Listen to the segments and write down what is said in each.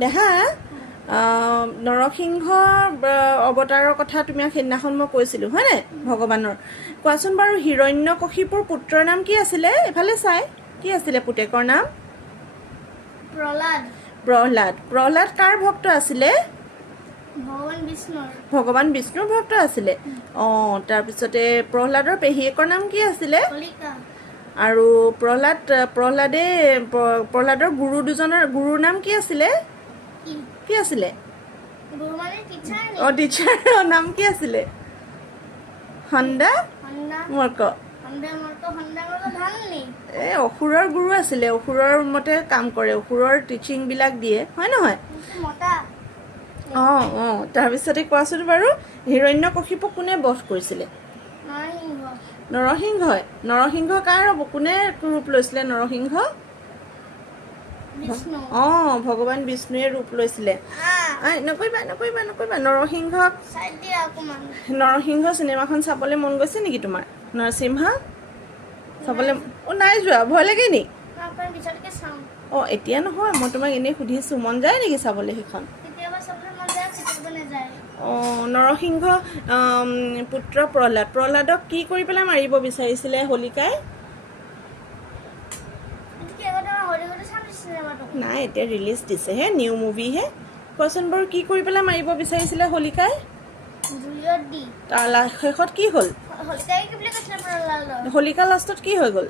দেহা নৰসিংহৰ অৱতাৰৰ কথা তুমি সেইদিনাখন মই কৈছিলোঁ হয়নে ভগৱানৰ কোৱাচোন বাৰু হিৰণ্যকশিপুৰ পুত্ৰৰ নাম কি আছিলে এফালে চাই কি আছিলে পুতেকৰ নাম প্ৰহ্লাদ প্ৰহ্লাদ কাৰ ভক্ত আছিলে ভগৱান বিষ্ণুৰ ভক্ত আছিলে তাৰপিছতে প্ৰহ্লাদৰ পেহীয়েকৰ নাম কি আছিলে আৰু প্ৰহ্লাদৰ গুৰুৰ নাম কি আছিলে টিচাৰৰ নাম কি আছিলে হন্দা মৰ্ক এই অসুৰৰ গুৰু আছিলে অসুৰৰ মতে কাম কৰে অসুৰৰ টিচিং বিলাক দিয়ে হয় নহয় তাৰপিছতে কোৱাচোন বাৰু হিৰণ্যকশিপুক কোনে বধ কৰিছিলে নৰসিংহ কাৰ কোনে ৰূপ লৈছিলে নৰসিংহ ভগৱান বিষ্ণুৱে ৰূপ লৈছিলে নকৰিবা নৰসিংহ চিনেমাখন চাবলৈ মন গৈছে নেকি তোমাৰ নৰসিংহ চাবলৈ নাই যোৱা ভয় লাগে নি এতিয়া নহয় মই তোমাক এনেই সুধিছো মন যায় নেকি চাবলৈ সেইখন নৰসিংহ পুত্ৰ প্ৰহ্লাদক কি কৰি পেলাই মাৰিব বিচাৰিছিলে হলিকাই নাই এতিয়া ৰিলিজ দিছেহে নিউ মুভিহে কোৱাচোন বাৰু কি কৰি পেলাই মাৰিব বিচাৰিছিলে হলিকাই তাৰ শেষত কি হ'ল হলিকা লাষ্টত কি হৈ গ'ল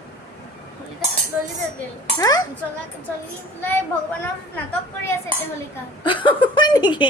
হয় নেকি